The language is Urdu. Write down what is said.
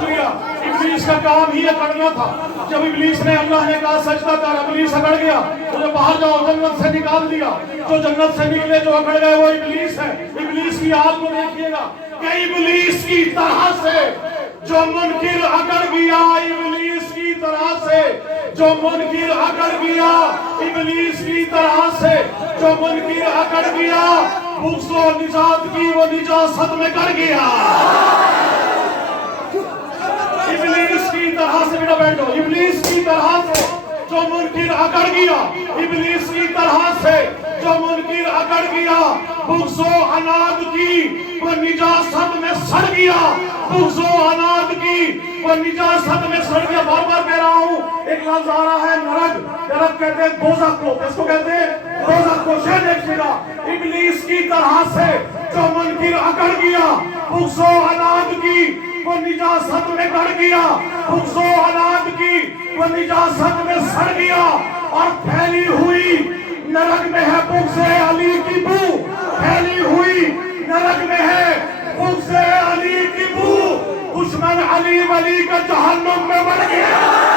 سن لیا، ابلیس کا کام ہی اکڑنا تھا۔ جب ابلیس نے اللہ نے کہا سجدہ کر، ابلیس اکڑ گیا، انہیں باہر جاؤ، جنت سے نکال دیا۔ جو جنت سے نکلے جو اکڑ گئے وہ ابلیس ہے۔ ابلیس کی حال کو دیکھیے گا کہ ابلیس کی طرح سے جو منکر اکڑ گیا، ابلیس کی طرح سے جو منکر اکڑ گیا، ابلیس کی طرح سے جو منکر اکڑ گیا، بغض و نجات کی وہ نجاست میں کر گیا۔ ابلیس کی طرح سے، بیٹا بیٹھو، ابلیس کی طرح سے جو منکر اکڑ گیا، ابلیس کی طرح سے جو منکر اکڑ گیا، بغض و عناد کی وہ نجاست میں سڑ گیا، بغض و عناد کی وہ نجاست میں سڑ گیا۔ بار بار کہہ رہا ہوں، ایک لفظ آ رہا ہے نرک، نرک کہتے ہیں دوزخ کو، اس کو کہتے ہیں دوزخ کو۔ شاید دیکھئے گا، ابلیس کی طرح سے جو منکر اکڑ گیا، بغض و عناد کی وہ نجاست میں گڑ گیا، بغض و عناد کی وہ نجاست میں سڑ گیا، اور پھیلی ہوئی نرک میں ہے بغض علی کی بو، پھیلی ہوئی نرک میں ہے بغض علی کی بو، دشمن علی ولی کا جہنم میں بڑھ گیا۔